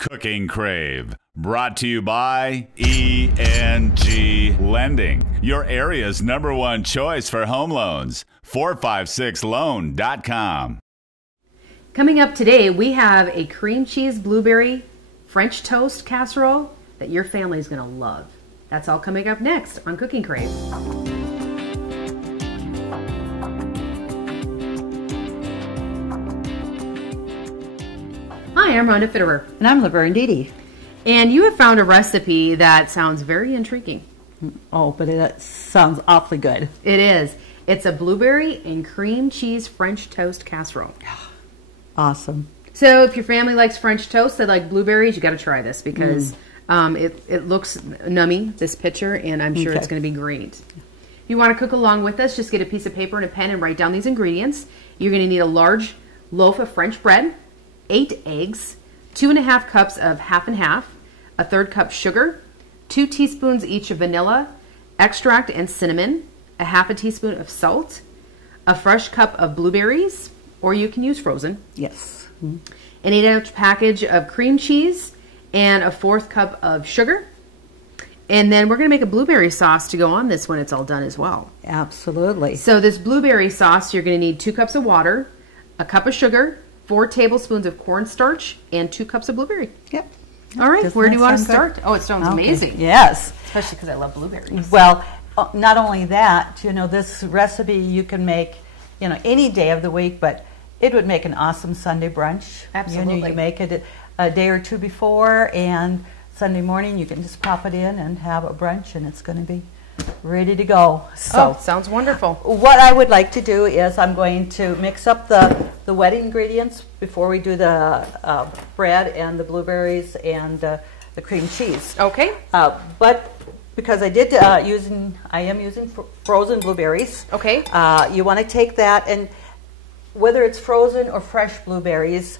Cooking Crave, brought to you by ENG Lending, your area's #1 choice for home loans. 456loan.com. Coming up today, we have a cream cheese blueberry French toast casserole that your family is going to love. That's all coming up next on Cooking Crave. Hi, I'm Rhonda Fitterer. And I'm Laverne Dede. And you have found a recipe that sounds very intriguing. Oh, but it sounds awfully good. It is. It's a blueberry and cream cheese French toast casserole. Awesome. So if your family likes French toast, they like blueberries, you got to try this because it looks nummy, this picture, and I'm sure it's going to be great. If you want to cook along with us, just get a piece of paper and a pen and write down these ingredients. You're going to need a large loaf of French bread, 8 eggs, 2½ cups of half and half, a 1/3 cup sugar, 2 teaspoons each of vanilla, extract and cinnamon, a 1/2 teaspoon of salt, a fresh cup of blueberries, or you can use frozen. Yes. An 8-ounce package of cream cheese, and a 1/4 cup of sugar. And then we're going to make a blueberry sauce to go on this when it's all done as well. Absolutely. So this blueberry sauce, you're going to need 2 cups of water, a cup of sugar, 4 tablespoons of cornstarch, and 2 cups of blueberry. Yep. All right, Doesn't where do that you want to sound start? good? Oh, it sounds amazing. Yes. Especially because I love blueberries. Well, not only that, you know, this recipe you can make, you know, any day of the week, but it would make an awesome Sunday brunch. Absolutely. You know, you make it a day or two before, and Sunday morning you can just pop it in and have a brunch, and it's going to be ready to go. So, sounds wonderful. what I would like to do is I'm going to mix up the wet ingredients before we do the bread and the blueberries and the cream cheese. Okay. But because I am using frozen blueberries. Okay. You want to take that, and whether it's frozen or fresh blueberries,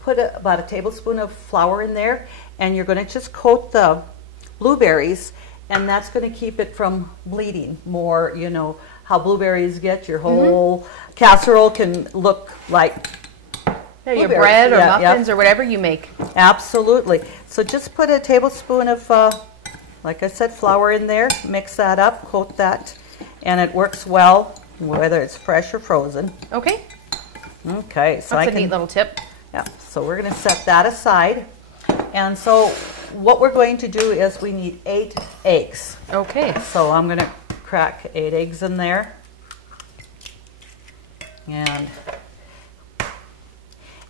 put about a tablespoon of flour in there, and you're going to just coat the blueberries, and that's going to keep it from bleeding more. You know how blueberries get, your whole casserole can look like your bread or muffins or whatever you make. Absolutely. So just put a tablespoon of, like I said, flour in there, mix that up, coat that, and it works well whether it's fresh or frozen. Okay. Okay. So That's a neat little tip. Yeah. So we're going to set that aside. And so what we're going to do is we need 8 eggs. Okay. So I'm going to crack 8 eggs in there. And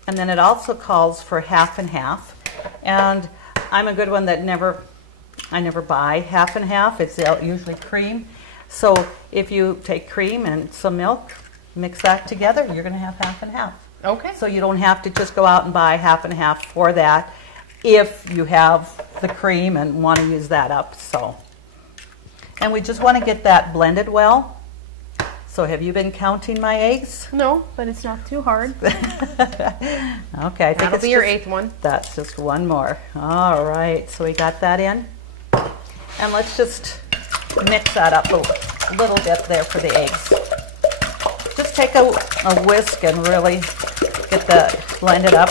then it also calls for half and half. And I'm a good one that I never buy half and half. It's usually cream. So if you take cream and some milk, mix that together, you're going to have half and half. Okay. So you don't have to just go out and buy half and half for that if you have the cream and want to use that up. So, and we just want to get that blended well. So have you been counting my eggs? No, but it's not too hard. Okay, I think That'll be your 8th one. That's just one more. All right, so we got that in. And let's just mix that up a little bit there for the eggs. Just take a whisk and really get that blended up.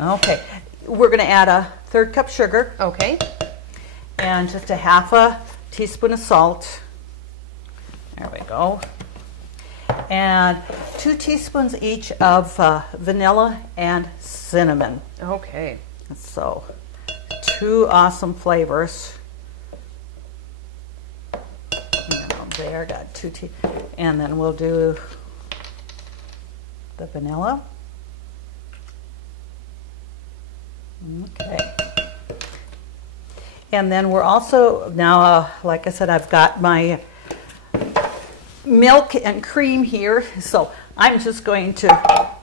Okay, we're going to add a 1/3 cup sugar. Okay. And just a 1/2 teaspoon of salt. There we go. And 2 teaspoons each of vanilla and cinnamon. Okay. So 2 awesome flavors. There, got 2 and then we'll do the vanilla. Okay. And then we're also, now, like I said, I've got my milk and cream here, so I'm just going to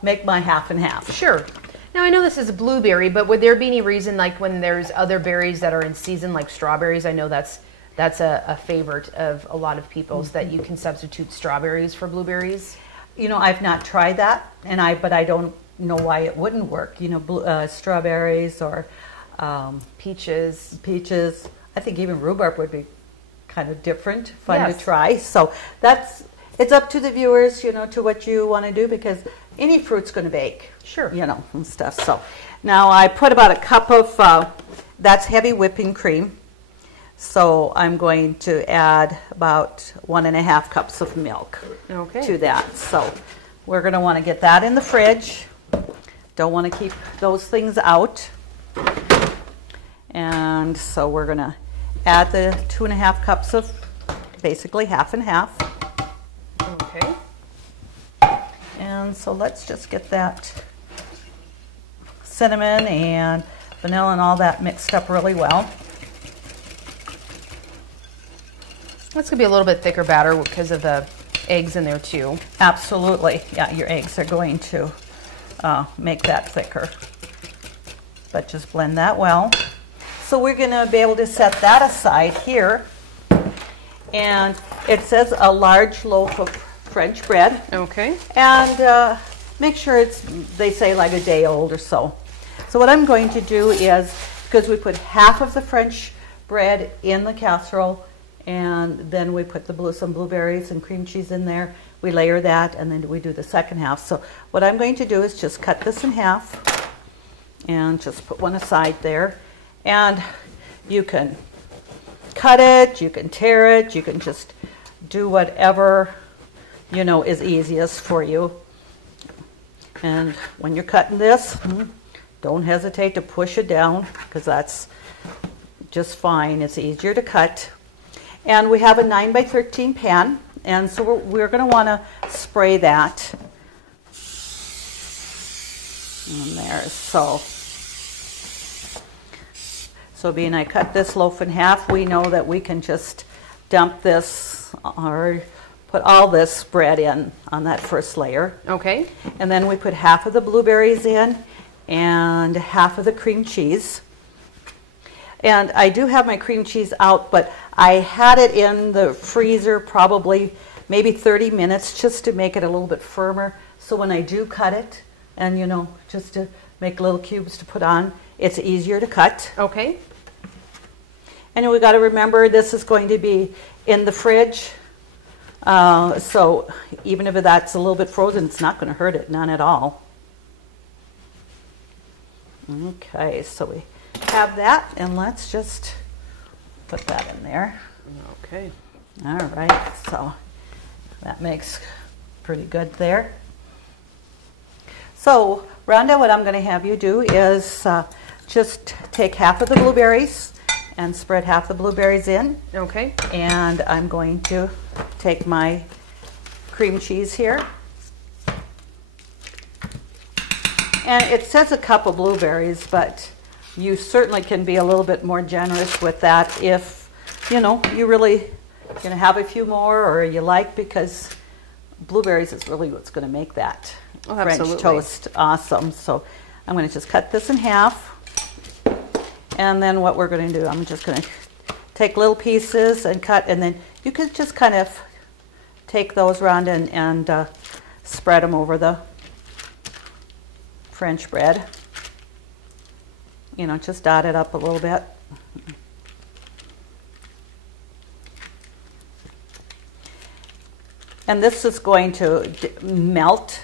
make my half and half. Sure. Now, I know this is a blueberry, but would there be any reason, like when there's other berries that are in season, like strawberries? I know that's a favorite of a lot of people's, that you can substitute strawberries for blueberries. You know, I've not tried that, but I don't know why it wouldn't work. You know, strawberries or peaches. I think even rhubarb would be kind of different, fun to try. So it's up to the viewers, you know, to what you want to do, because any fruit's going to bake. Sure. You know, and stuff. So now I put about a cup of, that's heavy whipping cream. So I'm going to add about 1.5 cups of milk to that. So we're going to want to get that in the fridge. Don't want to keep those things out. And so we're going to add the 2.5 cups of basically half and half. Okay. And so let's just get that cinnamon and vanilla and all that mixed up really well. That's going to be a little bit thicker batter because of the eggs in there too. Absolutely. Yeah, your eggs are going to make that thicker. But just blend that well. So we're going to be able to set that aside here. And it says a large loaf of French bread. Okay. And make sure it's, they say like a day old or so. So what I'm going to do is, because we put half of the French bread in the casserole, and then we put some blueberries and cream cheese in there. We layer that, and then we do the second half. So what I'm going to do is just cut this in half and just put one aside there. And you can cut it, you can tear it, you can just do whatever, you know, is easiest for you. And when you're cutting this, don't hesitate to push it down, because that's just fine. It's easier to cut. And we have a 9x13 pan, and so we're going to want to spray that in there. So being I cut this loaf in half, we know that we can just dump this or put all this bread in on that first layer. Okay. And then we put half of the blueberries in and half of the cream cheese. And I do have my cream cheese out, but I had it in the freezer probably maybe 30 minutes just to make it a little bit firmer. So when I do cut it, and you know, just to make little cubes to put on, it's easier to cut. Okay. And we got to remember this is going to be in the fridge. So even if that's a little bit frozen, it's not going to hurt it, none at all. Okay, so we have that, and let's just put that in there. Okay. All right, so that makes pretty good there. So Rhonda, what I'm going to have you do is just take half of the blueberries and spread half the blueberries in. Okay. And I'm going to take my cream cheese here. And it says a cup of blueberries, but you certainly can be a little bit more generous with that if, you know, you really going to have a few more or you like, because blueberries is really what's going to make that French toast awesome. So I'm going to just cut this in half. And then what we're going to do, I'm just going to take little pieces and cut, and then you could just kind of take those around and spread them over the French bread. You know, just dot it up a little bit. And this is going to melt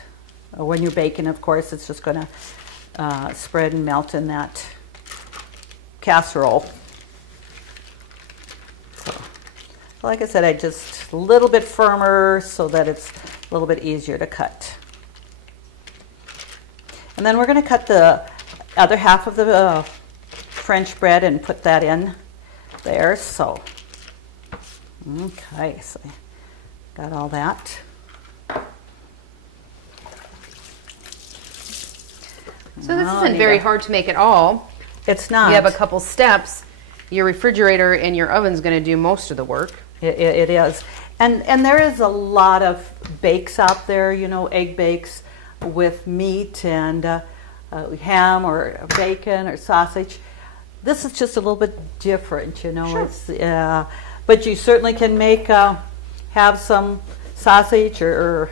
when you're baking, of course. It's just going to spread and melt in that casserole. So, like I said, I just a little bit firmer so that it's a little bit easier to cut. And then we're going to cut the other half of the French bread and put that in there. So, okay, so got all that. So this isn't very hard to make at all. It's not. You have a couple steps. Your refrigerator and your oven's going to do most of the work. It is. And there is a lot of bakes out there, you know, egg bakes with meat and ham or bacon or sausage. This is just a little bit different, you know. Sure. It's, but you certainly can make have some sausage or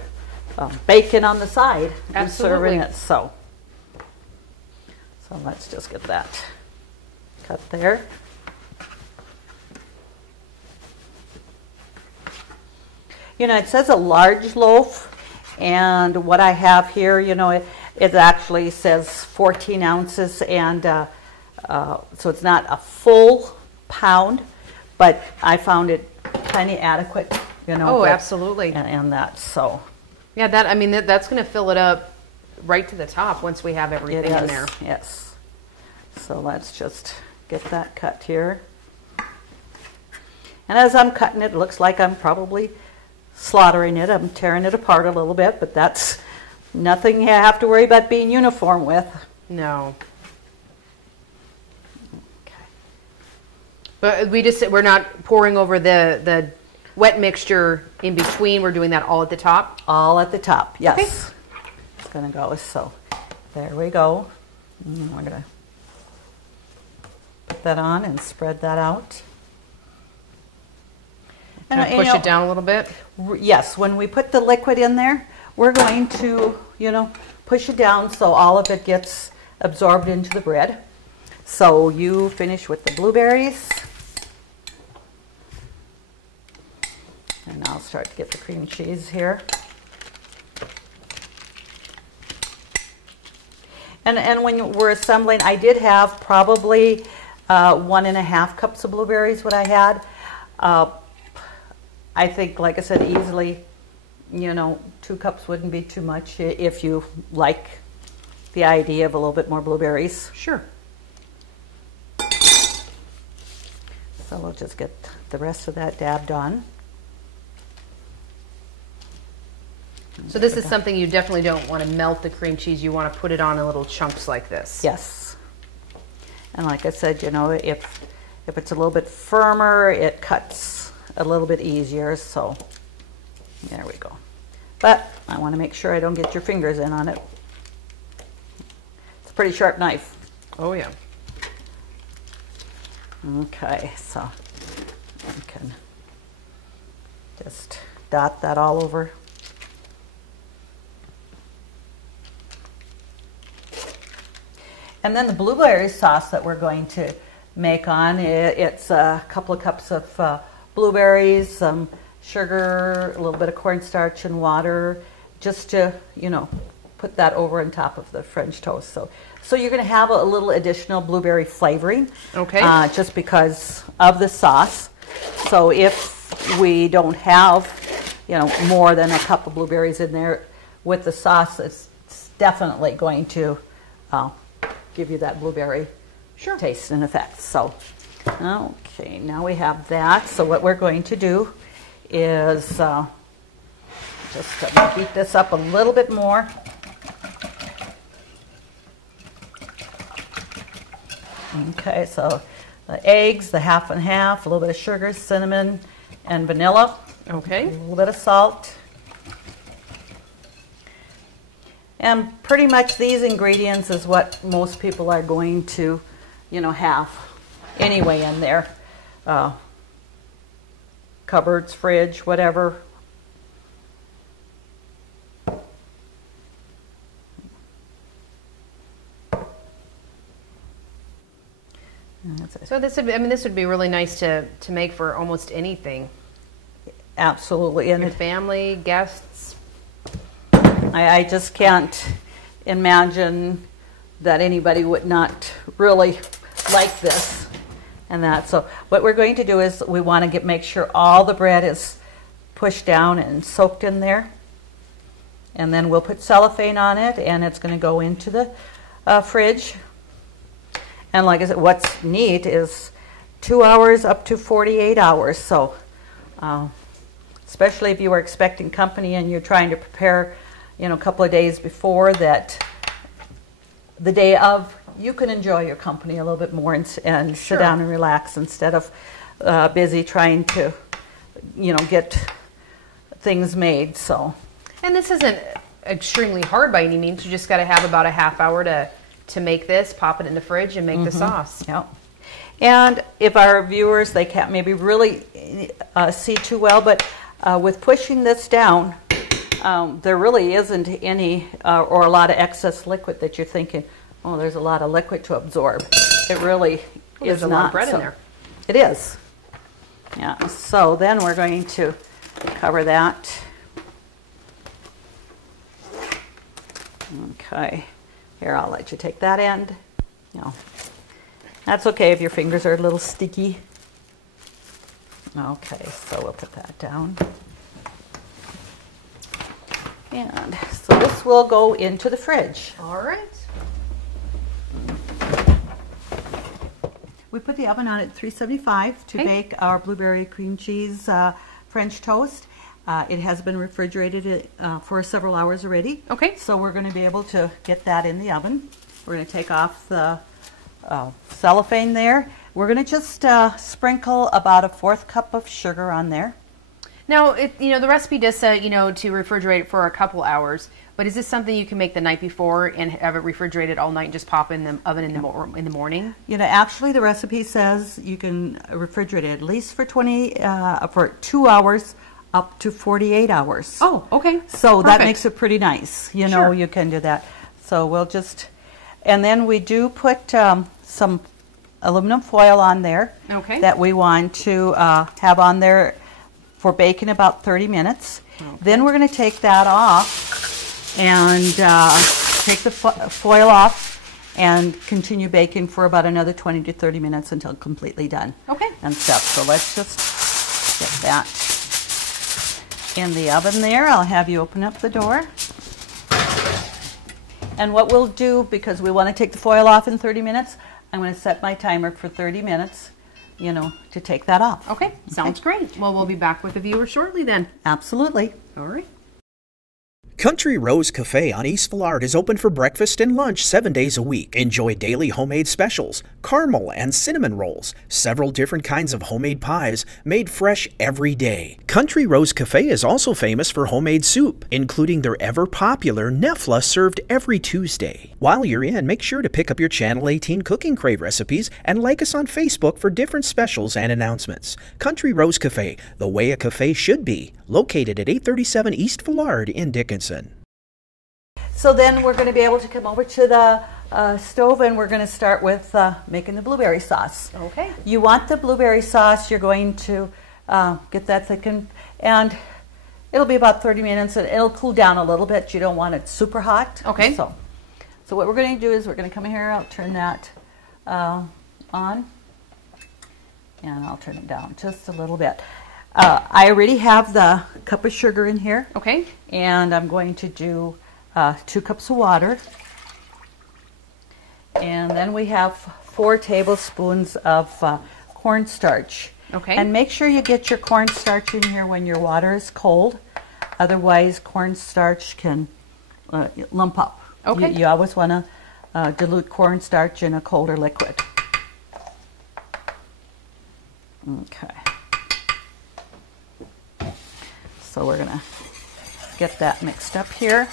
bacon on the side and serving it. So let's just get that cut there. You know, it says a large loaf, And what I have here, you know, it actually says 14 ounces, and so it's not a full pound, but I found it plenty adequate, you know. Oh, absolutely. And that, so. Yeah, that, I mean, that's going to fill it up right to the top once we have everything in there. Yes. So let's just get that cut here. And as I'm cutting it, it looks like I'm probably slaughtering it. I'm tearing it apart a little bit, but that's nothing you have to worry about being uniform with. No. Okay. But we're not pouring over the wet mixture in between. We're doing that all at the top? All at the top, yes. Okay. It's going to go, so there we go. We're going to put that on and spread that out. And push it down a little bit? Yes, when we put the liquid in there, we're going to, you know, push it down so all of it gets absorbed into the bread. So you finish with the blueberries. And I'll start to get the cream cheese here. And when we're assembling, I did have probably 1.5 cups of blueberries, what I had. I think, like I said, easily, you know, 2 cups wouldn't be too much if you like the idea of a little bit more blueberries. Sure. So we'll just get the rest of that dabbed on. So this is something you definitely don't want to melt the cream cheese. You want to put it on in little chunks like this. Yes. And like I said, you know, if it's a little bit firmer, it cuts a little bit easier, so there we go. But I want to make sure I don't get your fingers in on it. It's a pretty sharp knife. Oh yeah. Okay, so I can just dot that all over. And then the blueberry sauce that we're going to make on, it's a couple of cups of blueberries, some sugar, a little bit of cornstarch and water, just to, you know, put that over on top of the French toast. So you're going to have a little additional blueberry flavoring. Okay. Just because of the sauce. So if we don't have, you know, more than a cup of blueberries in there with the sauce, it's definitely going to give you that blueberry taste and effect. So, okay, now we have that. So what we're going to do is just beat this up a little bit more. Okay, so the eggs, the half and half, a little bit of sugar, cinnamon, and vanilla. Okay. A little bit of salt. And pretty much these ingredients is what most people are going to, you know, have anyway in their cupboards, fridge, whatever. So this would be, I mean, this would be really nice to make for almost anything. Absolutely. And your family, guests. I just can't imagine that anybody would not really like this and that. So what we're going to do is we want to make sure all the bread is pushed down and soaked in there. And then we'll put cellophane on it, and it's going to go into the fridge. And like I said, what's neat is 2 hours up to 48 hours. So especially if you were expecting company and you're trying to prepare, you know, a couple of days before that, the day of, you can enjoy your company a little bit more and sit down and relax instead of busy trying to, you know, get things made. So, and this isn't extremely hard by any means. You just got to have about a half hour to make this, pop it in the fridge, and make the sauce. Yep. And if our viewers, they can't maybe really see too well, but with pushing this down, there really isn't any or a lot of excess liquid that you're thinking, oh, there's a lot of liquid to absorb. It really is a not. lot of bread in there. It is. Yeah. So then we're going to cover that. Okay, here, I'll let you take that end. No, that's okay if your fingers are a little sticky. Okay, so we'll put that down. And so this will go into the fridge. All right. We put the oven on at 375 to bake our blueberry cream cheese French toast. It has been refrigerated for several hours already. Okay. So we're going to be able to get that in the oven. We're going to take off the cellophane there. We're going to just sprinkle about a 1/4 cup of sugar on there. Now, the recipe does say, to refrigerate it for a couple hours, but is this something you can make the night before and have it refrigerated all night and just pop in the oven in the morning? Actually the recipe says you can refrigerate it at least for 2 hours up to 48 hours. Oh, okay. So Perfect. that makes it pretty nice. Sure. You can do that. So we'll just, and then we do put some aluminum foil on there. Okay. That we want to have on there for baking about 30 minutes. Okay. Then we're going to take that off and take the foil off and continue baking for about another 20 to 30 minutes until completely done. Okay. And stuff. So let's just get that in the oven there. I'll have you open up the door. And what we'll do, because we want to take the foil off in 30 minutes, I'm going to set my timer for 30 minutes, to take that off. Okay, sounds great. Well, we'll be back with the viewers shortly then. Absolutely. All right. Country Rose Cafe on East Villard is open for breakfast and lunch 7 days a week. Enjoy daily homemade specials, caramel and cinnamon rolls, several different kinds of homemade pies made fresh every day. Country Rose Cafe is also famous for homemade soup, including their ever-popular Nefla served every Tuesday. While you're in, make sure to pick up your Channel 18 Cooking Crave recipes and like us on Facebook for different specials and announcements. Country Rose Cafe, the way a cafe should be, located at 837 East Villard in Dickinson. So then we're going to be able to come over to the stove and we're going to start with making the blueberry sauce. Okay. You want the blueberry sauce, you're going to get that thickened, and it'll be about 30 minutes and it'll cool down a little bit. You don't want it super hot. Okay. So what we're going to do is we're going to come here, I'll turn that on, and I'll turn it down just a little bit. I already have the cup of sugar in here. Okay. And I'm going to do 2 cups of water. And then we have 4 tablespoons of cornstarch. Okay. And make sure you get your cornstarch in here when your water is cold. Otherwise, cornstarch can lump up. Okay. You always want to dilute cornstarch in a colder liquid. Okay. So we're going to get that mixed up here.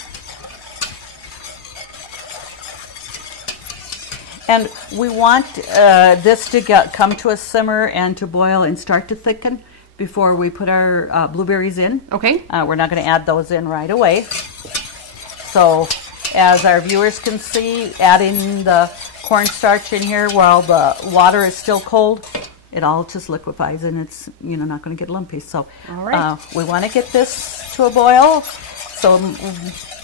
And we want this to come to a simmer and to boil and start to thicken before we put our blueberries in. Okay. We're not going to add those in right away. So as our viewers can see, adding the cornstarch in here while the water is still cold, it all just liquefies and it's not going to get lumpy. So all right. We want to get this to a boil. So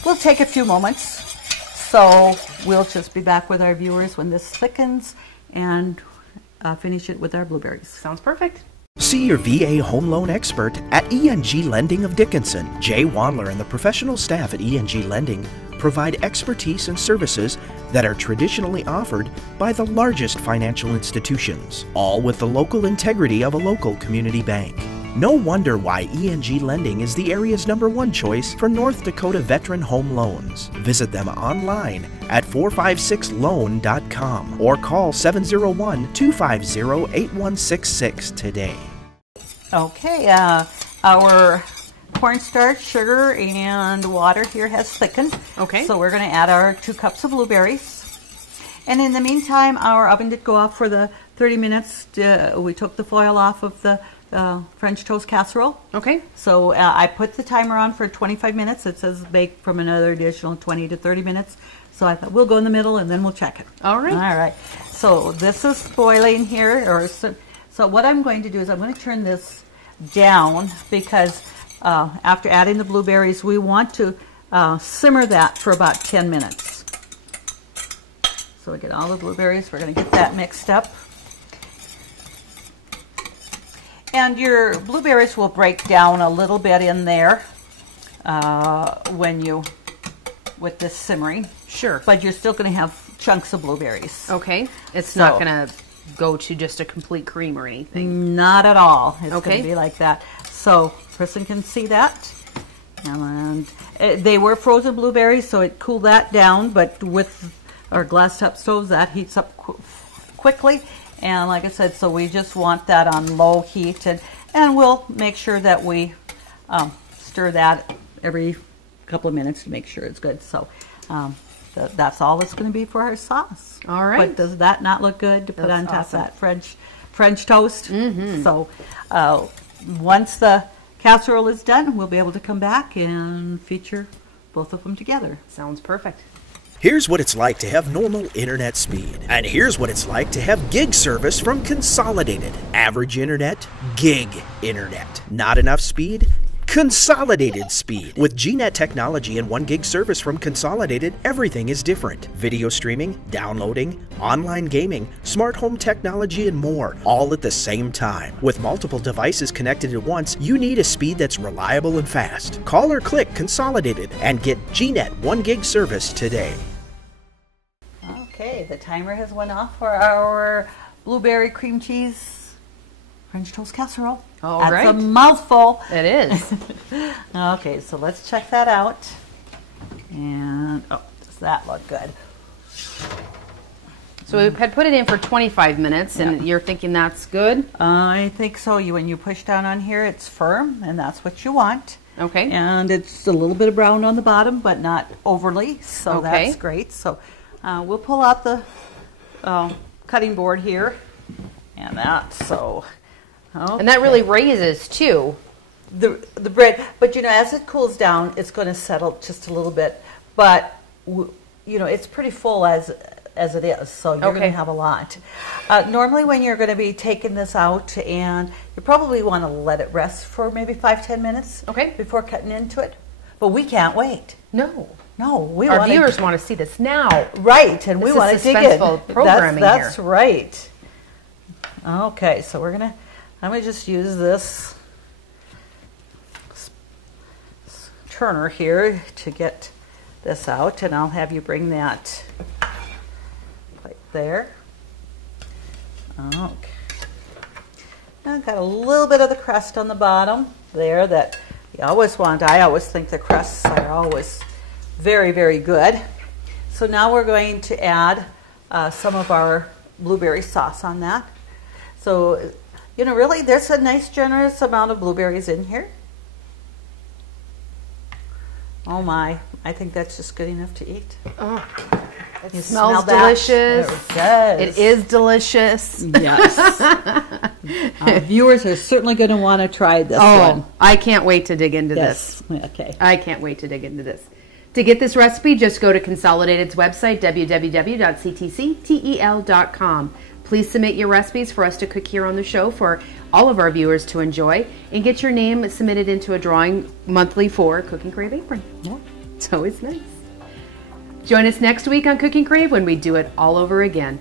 we'll take a few moments. So we'll just be back with our viewers when this thickens and finish it with our blueberries. Sounds perfect. See your VA home loan expert at ENG Lending of Dickinson. Jay Wandler and the professional staff at ENG Lending provide expertise and services that are traditionally offered by the largest financial institutions, all with the local integrity of a local community bank. No wonder why ENG Lending is the area's #1 choice for North Dakota veteran home loans. Visit them online at 456loan.com or call 701-250-8166 today. Okay, our cornstarch, sugar, and water here has thickened. Okay. So we're going to add our 2 cups of blueberries. And in the meantime, our oven did go off for the 30 minutes. We took the foil off of the French toast casserole. Okay. So I put the timer on for 25 minutes. It says bake from another additional 20 to 30 minutes. So I thought we'll go in the middle and then we'll check it. All right. All right. So this is boiling here. So what I'm going to do is I'm going to turn this down because after adding the blueberries, we want to simmer that for about 10 minutes. So we get all the blueberries. We're going to get that mixed up. And your blueberries will break down a little bit in there with this simmering. Sure. But you're still going to have chunks of blueberries. Okay. It's not going to go to just a complete cream or anything. Not at all. It's okay. going to be like that. So Kristen can see that. And they were frozen blueberries, so it cooled that down. But with our glass top stoves, that heats up quickly. And like I said, so we just want that on low heat. And we'll make sure that we stir that every couple of minutes to make sure it's good. So that's all it's going to be for our sauce. All right. But does that not look good to put on top of that French toast? Mm-hmm. So once the casserole is done, we'll be able to come back and feature both of them together. Sounds perfect. Here's what it's like to have normal internet speed. And here's what it's like to have gig service from Consolidated. Average internet, gig internet. Not enough speed? Consolidated speed. With GNet technology and 1 gig service from Consolidated, everything is different. Video streaming, downloading, online gaming, smart home technology, and more, all at the same time. With multiple devices connected at once, you need a speed that's reliable and fast. Call or click Consolidated and get GNet 1 gig service today. Okay, the timer has went off for our blueberry cream cheese French toast casserole. All That's right. a mouthful. It is. Okay, so let's check that out. And, oh, does that look good? So we had put it in for 25 minutes, and you're thinking that's good? I think so. When you push down on here, it's firm, and that's what you want. Okay. And it's a little bit of brown on the bottom, but not overly, so Okay. that's great. So we'll pull out the cutting board here, and that, so... Okay. And that really raises, too. The bread, but as it cools down, it's going to settle just a little bit. But it's pretty full as it is, so you're going to have a lot. Normally, when you're going to be taking this out, and you probably want to let it rest for maybe 5-10 minutes, before cutting into it. But we can't wait. No, our viewers want to see this now. Right, and we want to dig in. Programming that's here. right. Okay, so I'm going to just use this turner here to get this out, and I'll have you bring that right there. Okay. I've got a little bit of the crust on the bottom there that you always want. I always think the crusts are always very, very good. So now we're going to add some of our blueberry sauce on that. So, really, there's a nice generous amount of blueberries in here. Oh my, I think that's just good enough to eat. Oh, You smells smell that? delicious. It does. It is delicious. Yes. Viewers are certainly going to want to try this one. I can't wait to dig into this. Okay. I can't wait to dig into this. To get this recipe, just go to Consolidated's website, www.ctctel.com. Please submit your recipes for us to cook here on the show for all of our viewers to enjoy, and get your name submitted into a drawing monthly for Cooking Crave apron. Yeah. It's always nice. Join us next week on Cooking Crave when we do it all over again.